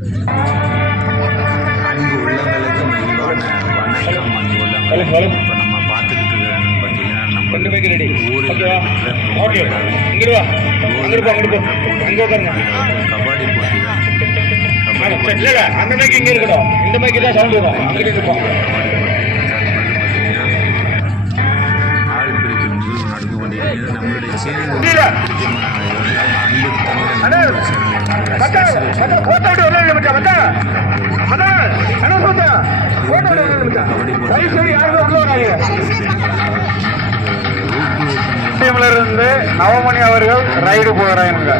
அன்பு உள்ளங்களுக்கு மகிழ்வான வணக்கம். அன்பு உள்ளங்களுக்கு இப்போ நம்ம பார்த்துக்கிட்டு இருக்கிறது பார்த்தீங்கன்னா நம்ம ஊரில் கபடி போட்டி தான். அந்த மைக்கு இங்கே இருக்கணும், இந்த மைக்கு தான் சவுண்ட் வரும். அங்கிட்டு இருப்போம். ஆள் பிரிப்பு நிகழ்வு நடந்து கொண்டிருக்கிறது. நம்மளுடைய சேனல் அன்பு இருந்து நவமணி அவர்கள் ரைடு போகிறாங்க.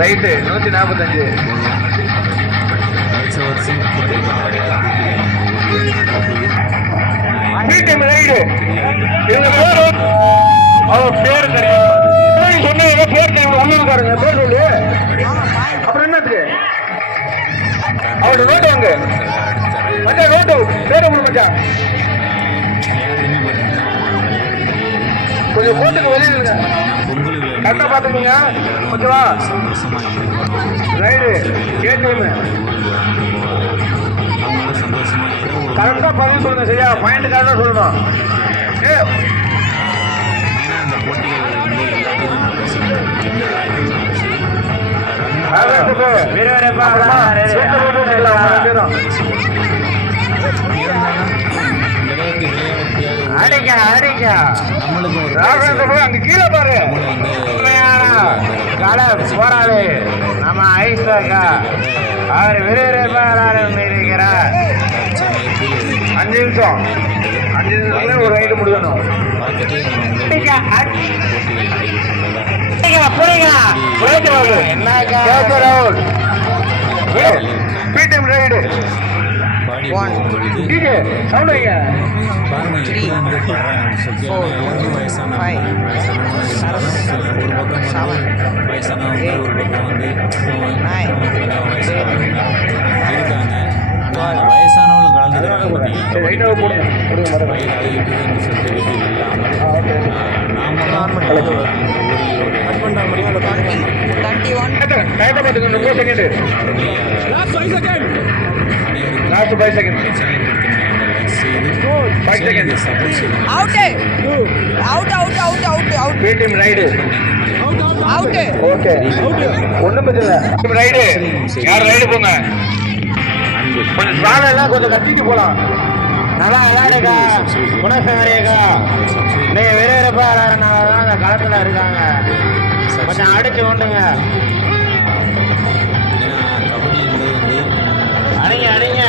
Right 145 ride. அவர் பேர் தெரியும், சொன்னீங்க பேர் தெரியும், உள்ளுக்காருங்க பேர் சொல்லு. அப்புறம் என்னத்துக்கு அவரோட ரோட்டு வாங்க மச்சான், ரோட்டு பேர் உங்களுக்கு மச்சான். கொஞ்சம் கோட்டுக்கு வெளியிடுங்க, கரெக்டாக பார்த்துக்கோங்க ஓகேவா. ரைடு கேட்டு கரெக்டாக பதில் சொல்லுங்க. சரியா பாயிண்ட் கரெக்டாக சொல்லணும். அங்க கீழே பாரு போறாரு நம்ம ஐஸ்வர்யா. அவர் விறுவிறுப்பாக இருக்கிறார். 5 நிமிஷம் ஒரு ரைடு முடியணும். வயசானவங்களும் கலந்துக்கிறாங்க. கொஞ்சம் சாலையெல்லாம் கொஞ்சம் கட்டிட்டு போலாம். நல்லா விளையாடுக்கா குணசேகரேக்கா. நீங்க விறுவிறுப்பா விளையாடுறதுனாலதான் அந்த களத்துல இருக்காங்க. கொஞ்சம் அடிச்சு ஓண்டுங்க. அடிங்க அடிங்க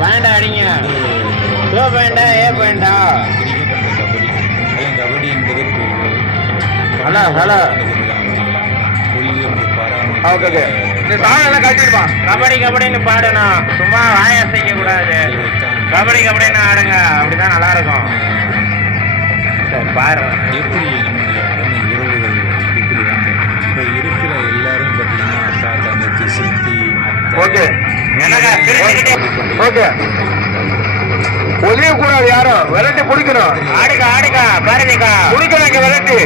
பேண்டா அடிங்க. ப்ளூ பேண்டா ஏ பேண்டா. கபடி என்பது ஹலோ ஹலோ ஓகே. இந்த சாலையெல்லாம் கட்டிடுப்பான். கபடி கபடின்னு பாடணும், சும்மா வாய அசைக்க கூடாது. கபடி கபடின்னு ஆடுங்க, அப்படிதான் நல்லா இருக்கும். பாரு எப்படி நம்முடைய உறவுகள் இப்படி இப்போ இருக்கிற எல்லாரும் பார்த்தீங்கன்னா அக்கா தங்கச்சி சித்தி ஓகே ஓகே. ஒளிய கூடாது, யாரும் விரட்டி பிடிக்கணும். ஆடுக்கா ஆடுக்கா பாரதிக்கா பிடிக்கணும். இங்க விரட்டி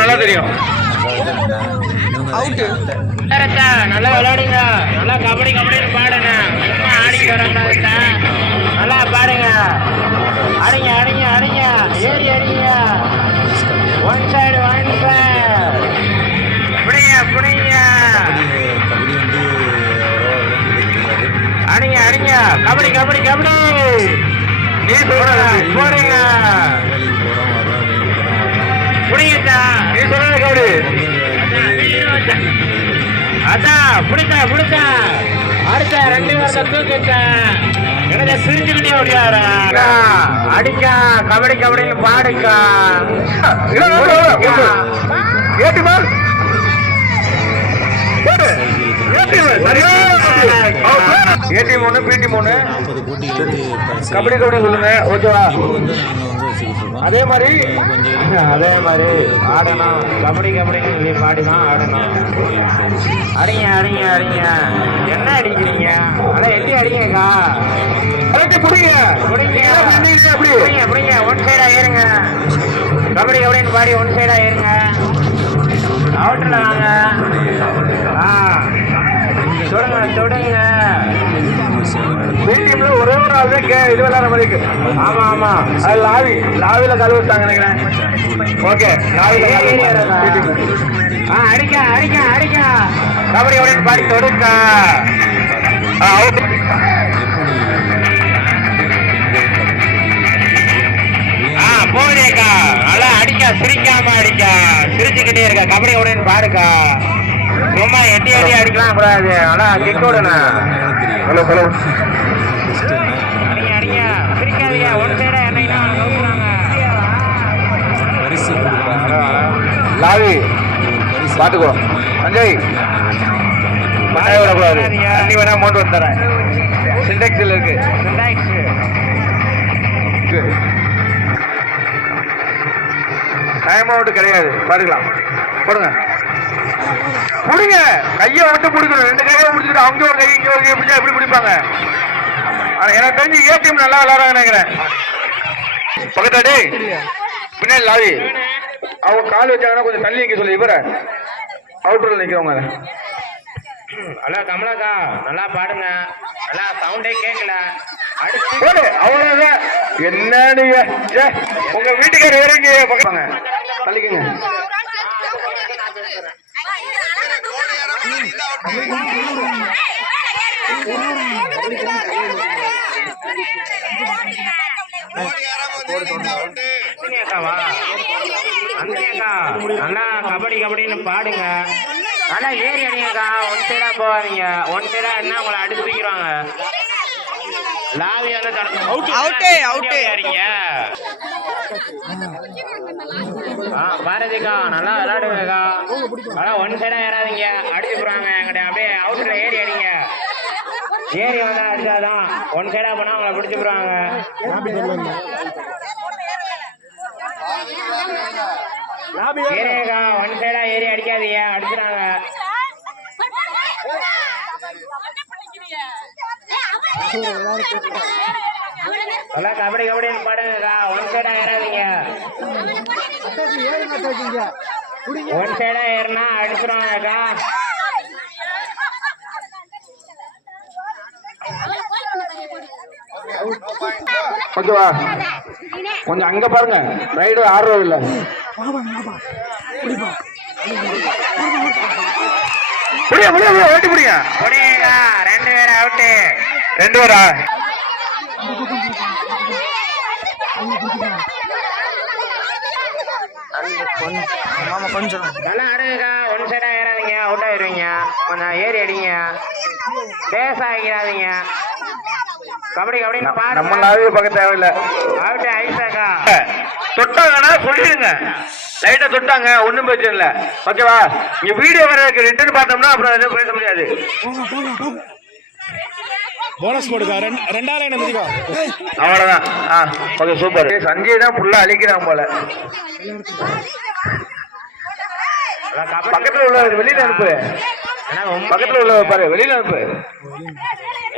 நல்லா தெரியும். நல்லா விளையாடுங்க, நல்லா கபடி கபடின்னு பாடுங்க. ஆடிக்கு வர நல்லா பாடுங்க. அடிங்க அடிங்க அடிங்க ஏறி அடிங்க. ஒன் சைடு ஒன் சைடு பிடிங்க பிடிங்க. அடிங்க அடிங்க கபடி கபடி கபடி. நீ போடுங்க புடிங்கட்டா. நீ சொல்லுங்க கபடி. அதான் புடிச்சா புடிச்சா. அடுத்த 2 வருஷம் தூக்கிட்ட எனக்கு சிரிச்சுக்கிட்டே ஓடியாரா. அடிக்கா கபடி கபடின்னு பாடுக்கா. ஏட்டிமா ஏடிஎம் 1 பிடிஎம் 1 கபடி கபடி சொல்லுங்க ஓகேவா. அதே மாதிரி ஆடணும். கபடி கபடின்னு சொல்லி பாடிதான் ஆடணும். அடிங்க அடிங்க அடிங்க. என்ன அடிக்கிறீங்க? அதான் எப்படி அடிங்கக்கா? பிடிங்க பிடிங்க பிடிங்க. ஒன் சைடா ஏறுங்க. கபடி கபடின்னு பாடி ஒன் சைடா ஏறுங்க. அவுட்டர்ல வாங்க. தொடுங்க தொடுங்க. டீம்ல ஒரே ஒரு ஆள் தான் இது விளையாடுற மாதிரி இருக்கு. ஆமா ஆமா, அது லாவில கழுவிட்டாங்க நினைக்கிறேன். ஓகே, லாவில அடிக்க அடிக்க அடிக்க கபடி கபடின்னு பாடி தொடுங்க. போதேக்கா, நல்லா அடிக்கா, சிரிக்காம அடிக்கா, சிரிச்சுக்கிட்டே இருக்க. கபடி உடனே பாருக்கா, சும்மா எட்டி அடி அடிக்கலாம் கூடாது. நல்லா கிக் விடணும். ஹலோ ஹலோ, அடிங்க அடிங்க, சிரிக்காதீங்க. ஒன் சைடா என்னைனா நோக்குறாங்க. லாவி பாத்துக்கோ சஞ்சய், பண்ண விடக்கூடாது. தண்ணி வேணா அமௌண்ட் வந்து தரேன். சிண்டெக்ஸில் இருக்கு. சிண்டெக்ஸ் டைம் அவுட் கிடையாது, பாத்துக்கலாம். போடுங்க, பிடிங்க, கையை விட்டு பிடிக்கணும். 2 கையை பிடிச்சிட்டு அவங்க ஒரு கை இங்க ஒரு கை பிடிச்சா எப்படி பிடிப்பாங்க? ஆனா எனக்கு தெரிஞ்சு ஏ டீம் நல்லா விளையாடுறாங்க நினைக்கிறேன். பக்கத்தாடி பின்னாடி லாவி அவங்க கால் வச்சாங்கன்னா கொஞ்சம் தள்ளி வைக்க சொல்லி இவர அவுட்டர்ல நிக்கிறவங்க. ஹலோ கமலாக்கா, நல்லா பாடுங்க. நல்லா சவுண்டே கேட்கல. அவ்வளவுதான். என்ன நீங்க உங்க வீட்டுக்கார இறங்கி பக்கங்க தள்ளிக்கங்க. நல்லா கபடி கபடின்னு பாடுங்க. நல்லா ஏறி அடிங்கக்கா. ஒன் சைடா போவாதீங்க. ஒன் சைடா என்ன உங்களை அடிச்சு வைக்கிறாங்க. லாவி வந்து பாரதிக்கா, நல்லா விளையாடுங்கக்கா. ஆனா ஒன் சைடா ஏறாதீங்க, அடிச்சு போறாங்க என்கிட்ட. அப்படியே அவுட்ல ஏறி அடிங்க. ஏறி வந்தா அடிச்சாதான். ஒன் சைடா போனா அவங்களை பிடிச்சு போறாங்க. ஏறிக்கா, ஒன் சைடா ஏறி அடிக்காதீங்க, அடிச்சுறாங்க. நல்லா கபடி கபடின்னு பாடுங்கக்கா. ஒன் சைடா ஏறாதீங்க. ஒன் சைடா ஏறினா அடிச்சுருவாங்கக்கா. ஓகேவா, கொஞ்சம் அங்க பாருங்க. ரைடு ஆடுறது இல்ல. புடியா புடியா புடியா, ஓட்டி புடியா புடியா. 2 பேர் அவுட்டு. 2 பேரா? கொஞ்சம் நல்லா ஆடுங்கக்கா. ஒன் சைடா ஏறாதீங்க, அவுட் ஆயிடுவீங்க. கொஞ்சம் ஏறி அடிங்க, பேச ஆகிடாதீங்க. கபடி கபடி நம்ம லாவி பார்க்க தேவையில்லை. அவுட் ஆயிட்டாக்கா. தொட்டாங்கன்னா சொல்லிடுங்க. லைட்டா தொட்டாங்க, ஒன்றும் பிரச்சனை இல்லை. ஓகேவா? இங்க வீடியோ வர ரிட்டர்ன் பார்த்தோம்னா அப்புறம் எதுவும் பேச முடியாது. போனஸ் போடுங்க. 2ஆவது லைன் மதிக்கோ. அவ்வளவுதான். Okay, super. சஞ்சய் தான் ஃபுல்லா அழிக்கிறான் போல. பக்கத்துல உள்ள வெளியில அனுப்பு. பக்கத்துல உள்ள பாரு, வெளியில அனுப்பு.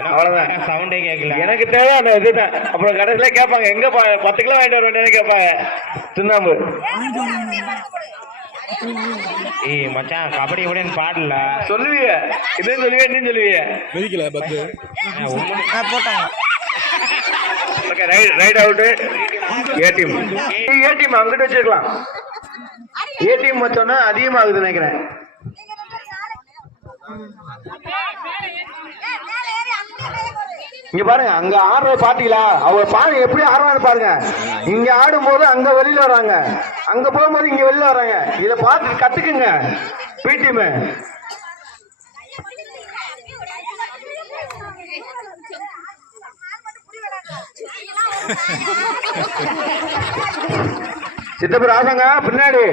அவ்வளவுதான். சவுண்டே கேட்கல. எனக்கு தேவை அந்த இதுதான். அப்புறம் கடைசியில கேட்பாங்க, எங்க 10 கிலோ வாங்கிட்டு வர வேண்டியது கேட்பாங்க. சுண்ணாம்பு. ஏய் மச்சான், கபடி கபடின்னு பாடல சொல்லுவீங்க. இதே சொல்லுவீங்க, என்ன சொல்லுவீங்க? வெடிக்கல பக்கு போட்டாங்க. Okay, right out. ஏ டீம் அங்கிட்டு வச்சிருக்கலாம். ஏ டீம் மச்சோன்னா அதிகமாகுது நினைக்கிறேன். இங்க பாருங்க, அங்க ஆடுறத பாத்தீங்களா? அவங்க பாருங்க எப்படி ஆடுறாங்க பாருங்க. இங்க ஆடும் போது அங்க வெளியில வராங்க, அங்க போகும்போது இங்க வெளியில வராங்க. இத பார்த்து கத்துக்குங்க பி டீம். சித்தப்பு ராசங்க பின்னாடி.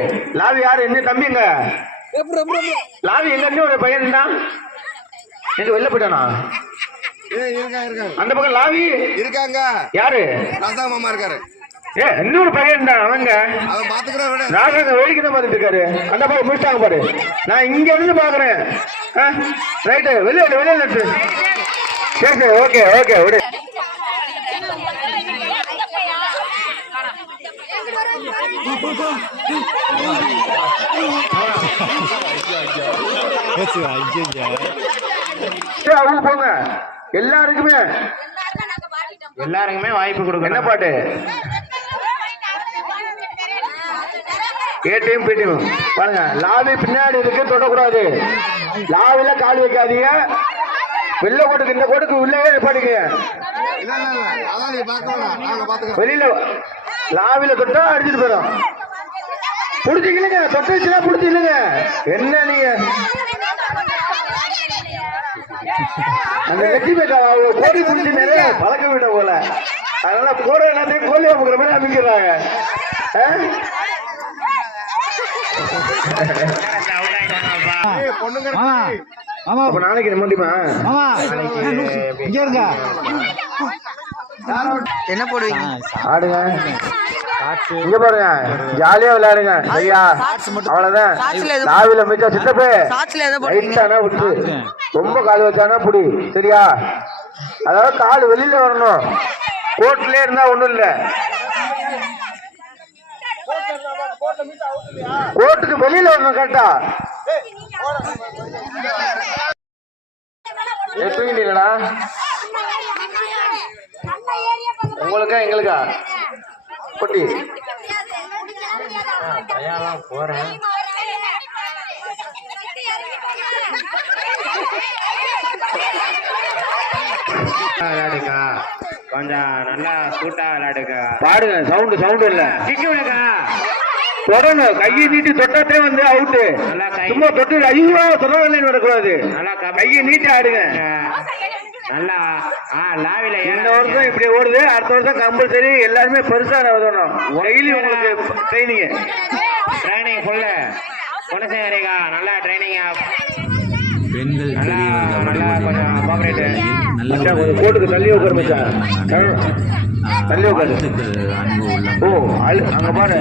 லாவி யாரு? என்ன தம்பிங்க? லாவி எங்க இருந்து ஒரு பையன் தான் எங்க வெளில போயிட்டானா? அந்த பக்கம் லாவி இருக்காங்க. யாரு? மாமா இருக்காரு. இன்னொரு பையன் தான் அவங்க. ராசாங்க வேடிக்கை தான் பார்த்துட்டு இருக்காரு. அந்த பக்கம் முடிச்சிட்டாங்க பாரு. நான் இங்க இருந்து பாக்குறேன். ரைட்டு, வெளியில சரி ஓகே விடு. அவங்க போங்க. எல்லாருக்குமே வாய்ப்பு கொடுங்க. என்ன பாட்டு? ஏடிஎம் பிடிஎம் பாருங்க. லாவி பின்னாடி இருக்கு, தொடக்கூடாது. லாவில கால் வைக்காதீங்க. வெள்ள கோட்டுக்கு இந்த கோட்டுக்கு உள்ளே பாடுங்க. வெளியில லாவில தொட்டா அடிச்சுட்டு போயிடும். புடிச்சிக்கலுங்க, தொட்டுச்சுன்னா புடிச்சிக்கலுங்க. என்ன நீங்க அந்த வெற்றி பெற்ற கோடி புடிச்சு நிறைய பழக்க விட போல. அதனால போற எல்லாத்தையும் கோழியா போகிற மாதிரி அமைக்கிறாங்க. நாளைக்கு முடியுமா? என்ன போடுவீங்க? ஆடுங்க, இங்க பாருங்க, ஜாலியா விளையாடுங்க. சரியா? அவ்வளவுதான். லாவில மிச்ச சித்தப்பே லைட்டானா விட்டு ரொம்ப கால் வச்சானா புடி. சரியா? அதாவது கால் வெளியில வரணும். கோட்லயே இருந்தா ஒண்ணும் இல்ல. கோட்டுக்கு வெளியில வரணும். கரெக்டா? தூங்கிட்டீங்களா? உங்களுக்கா எங்களுக்கா? குட்டி போறேன். விளையாடுங்க, கொஞ்சம் நல்லா சூட்டா விளையாடுங்க. பாடுங்க. சவுண்ட் இல்ல. தொடணும். கையை நீட்டி தொட்டே வந்து அவுட்டு. சும்மா தொட்டு ஐயோ தொடர்ந்து வரக்கூடாது. கையை நீட்டி ஆடுங்க. நல்லா லாவில இந்த வருஷம் இப்படி ஓடுது. அடுத்த வருஷம் கம்பல்சரி எல்லாருமே பெருசா ஓடணும். டெய்லி உங்களுக்கு ட்ரைனிங் ஃபுல்லு குணசேகரிகா. நல்லா ட்ரைனிங். பெண்கள் கோட்டுக்கு தள்ளி உட்கார மச்சான். தள்ளி உட்காரு. ஓ அங்க பாரு.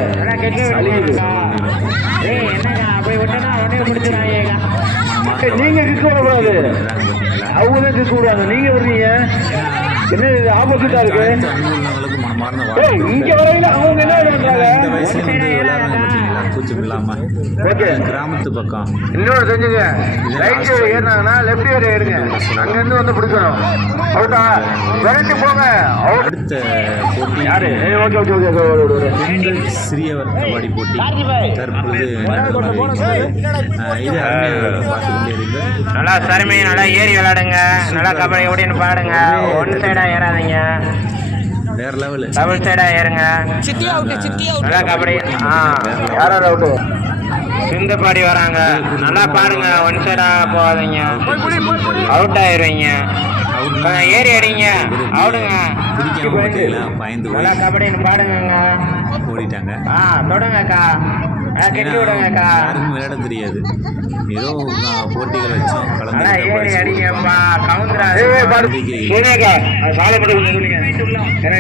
நீங்க கிக்க விடக்கூடாது. அவங்க தான் கிக்க விடாங்க. நீங்க வர்றீங்க. என்ன ஆப்போசிட்டா இருக்கு? இங்க வரையில அவங்க என்ன பண்றாங்க? கிராமத்து பக்கம் இன்னொரு செஞ்சுங்க. ரைட் சைடு ஏறினாங்கன்னா லெஃப்ட் சைடு ஏறுங்க. அங்க இருந்து வந்து பிடிக்கணும். அவுட்டா விரட்டி போங்க. அடுத்த போட்டி யாரு? Okay okay okay. பெண்கள் சிறியவர் கபடி போட்டி தற்பொழுது இது பார்த்து கொண்டே இருக்கு. நல்லா சருமை, நல்லா ஏறி விளையாடுங்க. நல்லா கபடி ஓடின்னு பாடுங்க. ஒன் சைடா ஏறாதீங்க. வேற லெவல். டபுள் சைடா ஏறுங்க. நல்லா கபடி. யாராவது அவுட்டு? சிந்துபாடி வராங்க. நல்லா பாருங்க. ஒன் சைடா போகாதீங்க. அவுட் ஆயிருவீங்க. ஏறி அடிங்க. அவுடுங்க. பயந்து நல்லா கபடின்னு பாடுங்க. ஓடிட்டாங்க. தொடங்கக்கா. கெட்டி விடுங்கக்கா. யாருக்கும் விளையாட தெரியாது. ஏதோ போட்டிகள் வச்சோம் ஏறி அடிங்கப்பா.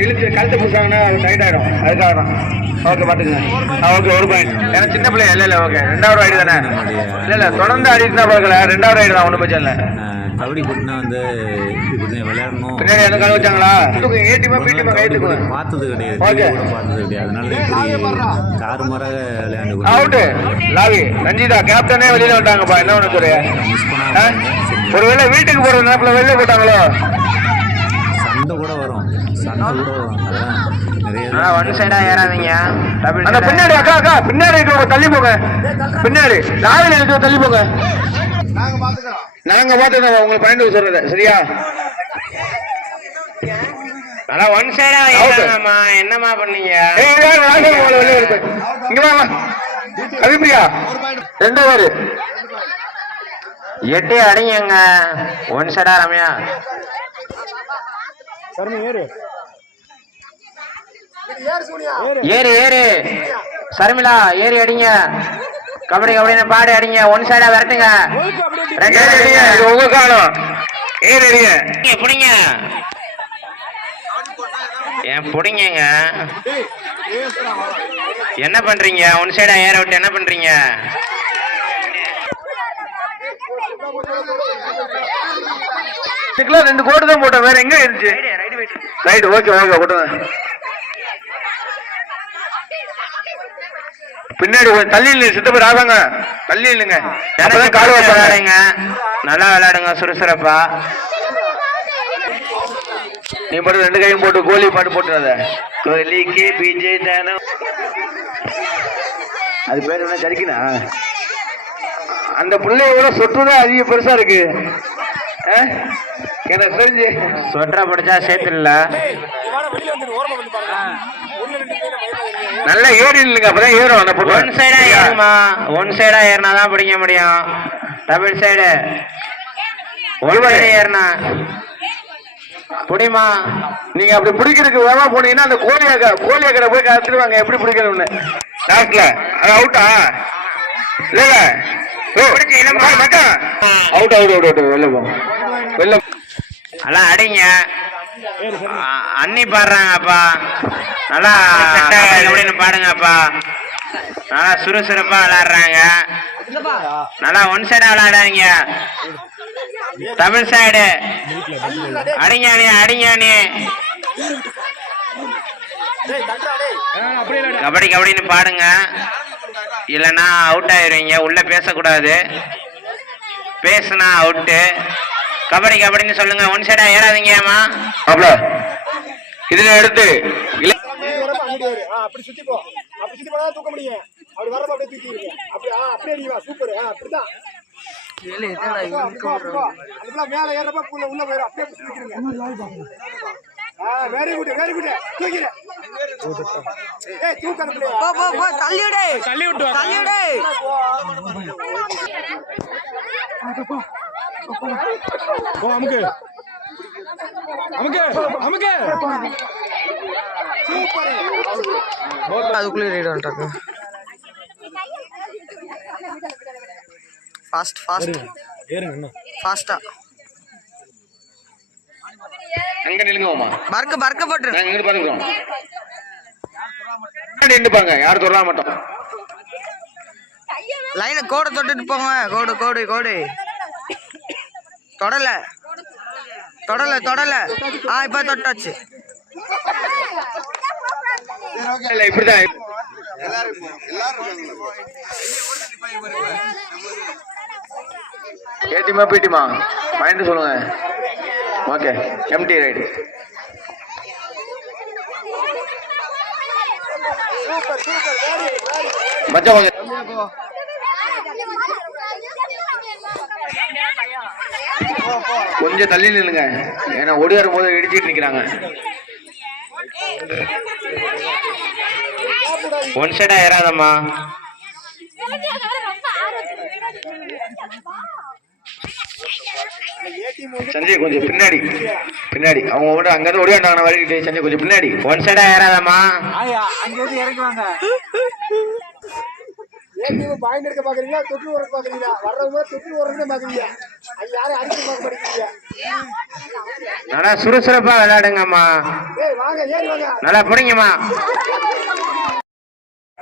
இழுத்து கழுத்து பிடிச்சாங்கன்னா அது டைட் ஆயிடும். அதுக்காக தான். ஓகே பாத்துக்கங்க. ஓகே ஒரு பாயிண்ட். ஏன்னா சின்ன பிள்ளைங்க இல்ல. ஓகே ரெண்டாவது ரைடு தானே? இல்ல தொடர்ந்து ஆடிட்டு தான் பார்க்கல. ரெண்டாவது ரைடு தான். ஒன்றும் பிரச்சனை இல்லை. கபடி போட்டினா வந்து இப்படி விளையாடணும். பின்னாடி எந்த கால வச்சாங்களா? ஏடிமா பீட்டிமா கைத்துக்கு பார்த்தது கிடையாது. பார்த்தது கிடையாது. அதனால இப்படி தாறுமாறாக விளையாண்டு அவுட்டு. லாவி ரஞ்சிதா கேப்டனே வெளியில வந்துட்டாங்கப்பா. என்ன ஒண்ணு சொல்றியா? ஒருவேளை வீட்டுக்கு போற நேரத்துல வெளியில போட்டாங்களோ? சண்டை கூட வரும். அதான் நிறைய ஒன் சைடா ஏறாதீங்க. அந்த பின்னாடி அக்கா பின்னாடி இருக்க தள்ளி போங்க. பின்னாடி லாவில இருக்க தள்ளி போங்க. நாங்க பாத்துக்கிறோம் உங்களுக்கு பயந்து சொல்றத. சரியா? நல்லா ஒன் சைடா ஏறாதம்மா. என்னம்மா பண்ணீங்க? இங்க வாங்க. அபிப்பிரியா ரெண்டாவது 8 அடிங்க. ஒன் சைடா ரம்யா. ஏறு சர்மிளா ஏறி அடிங்க. கபடி கபடின்னு பாடி அடிங்க. ஒன் சைடா விரட்டுங்க. உங்க காலம் ஏறி அடிங்க. புடிங்க. ஏன் புடிங்க. என்ன பண்றீங்க? ஒன் சைடா ஏற விட்டு என்ன பண்றீங்க? ரெண்டு கோடு தான் போட்டோம். வேற எங்க இருந்துச்சு? ரைட். ஓகே ஓகே போட்டுங்க. பின்னாடி கொஞ்சம் தள்ளி இல்லை சித்தப்ப ராதாங்க தள்ளி இல்லைங்க அப்பதான் கால் விளையாடுங்க நல்லா விளையாடுங்க சுறுசுறுப்பா. நீ மட்டும் 2 கையும் போட்டு கோலி பாட்டு போட்டுறாத. கோலிக்கு பிஜே தானம் அது பேர் என்ன கறிக்கினா அந்த பிள்ளையோட சொட்டுதான் அதிக பெருசா இருக்கு. எனக்கு தெரிஞ்சு சொட்டரை பிடிச்சா சேர்த்துல நல்லா ஏறி இல்லைங்க அப்பதான் ஏறும் அந்த பொண்ணு. ஒன் சைடா ஏறுமா, ஒன் சைடா ஏறினாதான் பிடிக்க முடியும். டபுள் சைடு ஒரு சைடு ஏறினா புடிமா. நீங்க அப்படி பிடிக்கிறதுக்கு வேகமா போனீங்கன்னா அந்த கோழியாக்கரை போய் கத்துருவாங்க எப்படி பிடிக்கணும்னு. லாஸ்ட்ல அது அவுட்டா இல்ல அவுட் அவுட் அவுட் அவுட் வெளில போ வெளில நல்லா அடிங்க. அண்ணி பாடுறாங்கப்பா நல்லா அப்படின்னு பாடுங்கப்பா. நல்லா சுறுசுறுப்பா விளையாடுறாங்க. நல்லா ஒன் சைடா விளையாடாதீங்க. டபுள் சைடு அடிங்க அணி அடிங்க அணி. கபடி கபடின்னு பாடுங்க இல்லைன்னா அவுட் ஆயிருவீங்க. உள்ள பேசக்கூடாது, பேசுனா அவுட்டு. கபடி கபடின்னு சொல்லுங்க. ஒன் சைடா ஏறாதீங்கம்மா. இதுல எடுத்து அப்படி சுத்தி போ, அப்படி சுத்தி போனா தூக்க முடியும். அப்படி வரப்ப அப்படியே தூக்கிடுங்க. அப்படி அப்படியே நீ வா. சூப்பர். அப்படிதான் மேல ஏறப்ப உள்ள போயிடும். அப்படியே தூக்கிடுங்க. Very good very good. தூக்கிடு. ஏய் தூக்க அந்த பிள்ளைய. போ போ தள்ளி விடு. தள்ளி விடு. தள்ளி விடு. போ அமுக்கு. அமுக்கு அமுக்கு. சூப்பர். அதுக்குள்ளே ரைட் வந்துட்டாங்க. ஃபாஸ்ட் ஃபாஸ்ட் ஏறுங்க இன்னும் ஃபாஸ்டா. அங்க நில்லுங்கம்மா. பர்க்க போட்டு நாங்க இங்க பாருங்க. நின்னு பாருங்க. யாரும் தொடர மாட்டோம். லைனை கோடை தொட்டுட்டு போங்க. கோடு கோடு கோடு தொடல தொடல தொடல. இப்ப தொட்டாச்சு. இல்ல இப்படிதான் ஏடிமா பிடிமா மைண்ட் சொல்லுங்க. Okay empty right. மச்சான் கொஞ்சம் தள்ளி நில்லுங்க. ஏன்னா ஒடியாரும் போது இடிச்சிட்டு நிக்கிறாங்க. ஒன் சைடா ஏறாதம்மா. சஞ்சய் கொஞ்சம் பின்னாடி பின்னாடி அவங்க கூட அங்க இருந்து ஒடியாண்டாங்க வரைக்கிட்டு. சஞ்சய் கொஞ்சம் பின்னாடி. ஒன் சைடா ஏறாதம்மா. அங்கிருந்து இறங்குவாங்க. பாயிண்ட் எடுக்க பாக்குறீங்களா தொற்று வர பாக்குறீங்களா? வர்றவங்க தொற்று வரது பாக்குறீங்க. அது யாரும் அடிச்சு பார்க்க மாட்டேங்கிறீங்க. நல்லா சுறுசுறுப்பா விளையாடுங்கம்மா. ஏய் வாங்க ஏறி வாங்க. நல்லா புடிங்கம்மா.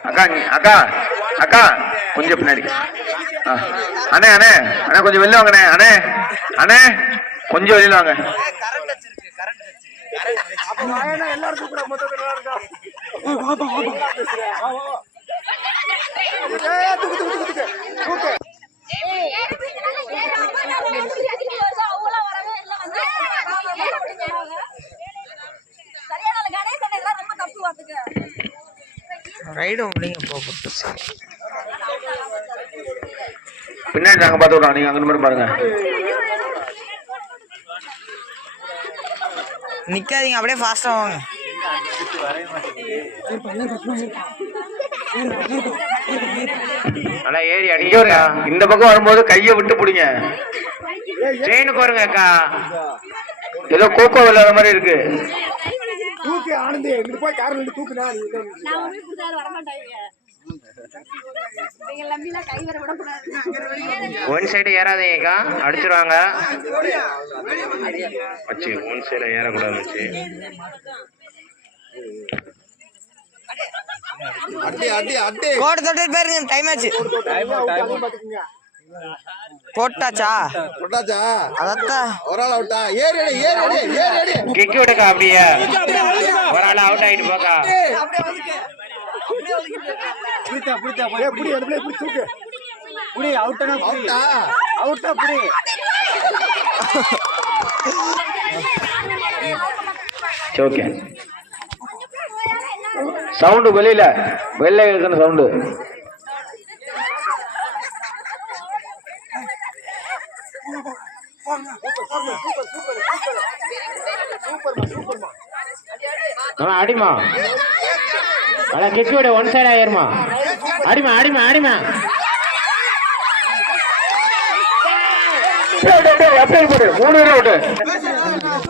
அக்கா அக்கா அக்கா கொஞ்சம் பின்னாடி. அண்ணே அண்ணே அண்ணே கொஞ்சம் வெளில வாங்கண்ணே. அண்ணே அண்ணே கொஞ்சம் வெளியில வாங்க. எல்லாருக்கும் கூட மொத்தத்தில் பின்னாடி நாங்க பார்த்து விடுறோம். நீங்க அங்க மட்டும் பாருங்க. நிக்காதீங்க, அப்படியே ஃபாஸ்டா வாங்க. நல்லா ஏறி அடிங்க. இந்த பக்கம் வரும்போது கையை விட்டு பிடிங்க. செயினுக்கு வருங்க அக்கா. ஏதோ கோகோ விளையாடுற மாதிரி இருக்கு. தூக்கு ஆனந்தி இங்க போய் கார் நின்று தூக்குனா நான் ஒண்ணே புடிச்சாரு வர மாட்டாங்க. நீங்க லம்பில கை வர விட கூடாது. ஒன் சைடு ஏறாதீங்கக்கா, அடிச்சிருவாங்க. அச்சி ஒன் சைடு ஏற கூடாது. அடி அடி அடி கோட் தொட்டு பாருங்க. டைம் ஆச்சு. போட்டாச்சா போட்டாச்சா? அதத்தா ஒரு ஆள் அவுட்டா. ஏறி அடி ஏறி அடி ஏறி அடி. கிக் விடுக்கா. அப்படியே ஒரு ஆள் அவுட் ஆயிட்டு போக்கா. ஓகே சவுண்டு வெளியில வெளில இருக்கிற சவுண்டு அடிமா அதான் கெட்டியோட ஒன் சைட் ஆயிருமா அடிமா அடிமா அடிமா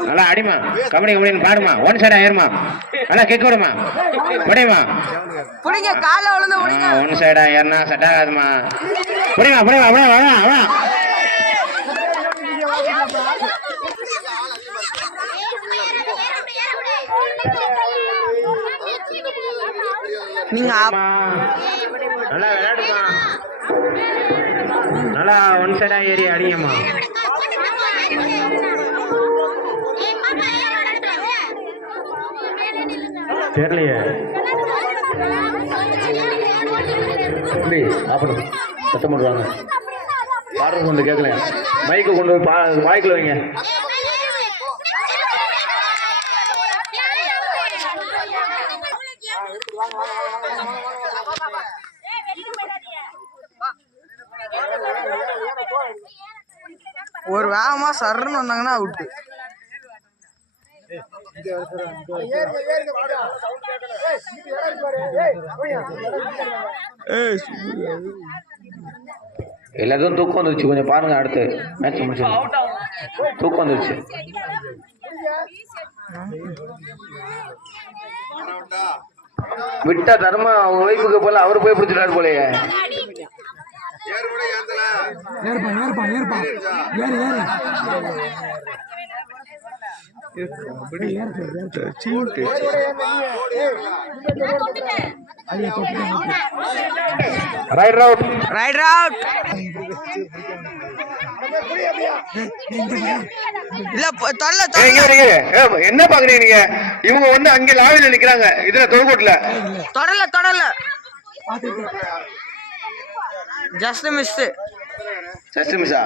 நல்லா அடிமா கபடி கபடின்னு பாடுமா ஒன் சைட் ஆயிருமா நல்லா கிக் விடுமா புடிமா புடிங்க கால விழுந்து புடிங்க ஒன் சைடா ஏறினா செட் ஆகாதுமா புடிமா புடிமா புடிமா வேணா நீங்க நல்லா விளையாடுமா நல்லா ஒன் சைடா ஏறி அடிங்கம்மா தெரியலையே சாப்பிடும் சத்தம் பண்ணுவாங்க பாடுறது கொண்டு கேட்கல மைக்கை கொண்டு போய் வாய்க்குள்ள வைங்க ஒரு வேகமா சர்ன்னு வந்தாங்கன்னா அவுட்டு எல்லாத்துக்கும் தூக்கம் வந்துருச்சு கொஞ்சம் பாருங்க அடுத்து மேட்ச் முடிச்சு தூக்கம் வந்துருச்சு விட்டா தர்மா ஒய்ஃபுக்கு போல அவரு போய் பிடிச்சிட்டாரு போலயே ரைடர் அவுட் ரைடர் அவுட் இல்ல தொல்ல என்ன பாக்குறீங்க நீங்க இவங்க வந்து அங்க லாவில நிக்கிறாங்க இதுல தொழுகோட்ல தொடல ஜஸ்ட் மிஸ் மிஸ்ஸா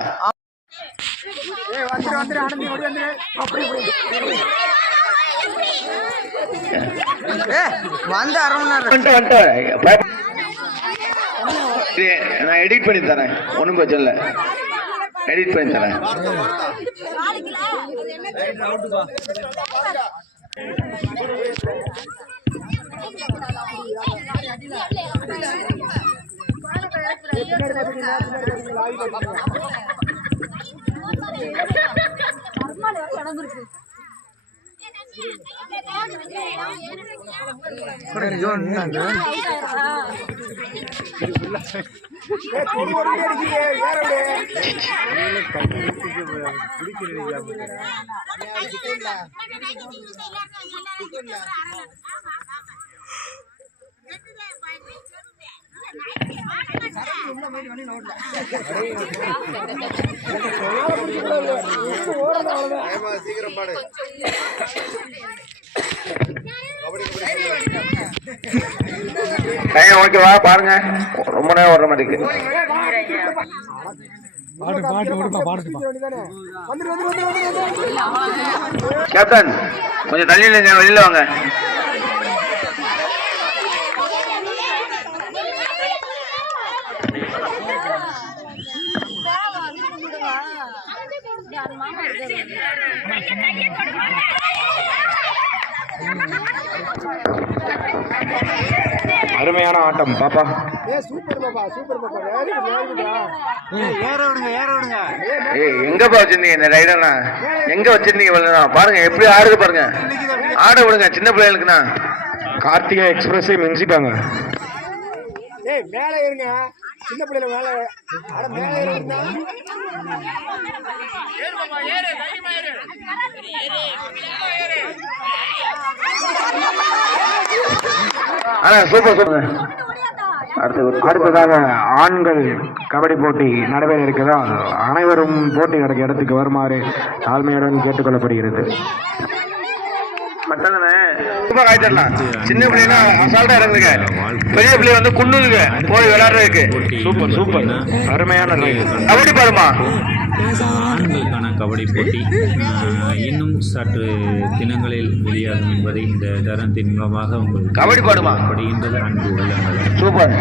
வந்து அரை மணி நேரம் நான் எடிட் பண்ணி தரேன் ஒன்றும் பிரச்சனை இல்லை எடிட் பண்ணி தரேன் சீக்கிரம் பாடு. ஓகேவா பாருங்க ரொம்ப நேரம் ஓடுற மாதிரி இருக்கு. கேப்டன் கொஞ்சம் தள்ளி வெளியில வாங்க. அருமையான ஆட்டம் பாப்பா. எங்கப்பா வச்சிருந்தீங்க இந்த ரைடர்லாம் எங்க வச்சிருந்தீங்க பாருங்க எப்படி ஆடுது பாருங்க. ஆட விடுங்க சின்ன பிள்ளைகளுக்குண்ணா. கார்த்திகா எக்ஸ்பிரஸை மிஞ்சிட்டாங்க. மேல இருங்க சின்ன பிள்ளைல மேல மேல இருங்க. Super super. அடுத்ததாக ஆண்கள் கபடி போட்டி நடைபெற இருக்கிறதால் அனைவரும் போட்டி நடக்க இடத்துக்கு வருமாறு தாழ்மையுடன் கேட்டுக்கொள்ளப்படுகிறது. மற்றவன ரொம்ப காய்ச்சிடலாம். சின்ன பிள்ளைனா அசால்ட்டா இறங்குதுங்க, பெரிய பிள்ளை வந்து குன்னுதுங்க போய் விளையாடுறதுக்கு. சூப்பர் சூப்பர், அருமையான கபடி பாருமா. ஆண்களுக்கான கபடி போட்டி இன்னும் சற்று தினங்களில் வெளியாகும் என்பதை இந்த தருணத்தின் மூலமாக உங்களுக்கு கபடி பாடுமா படுகின்றது அன்பு உள்ளங்கள். சூப்பர்.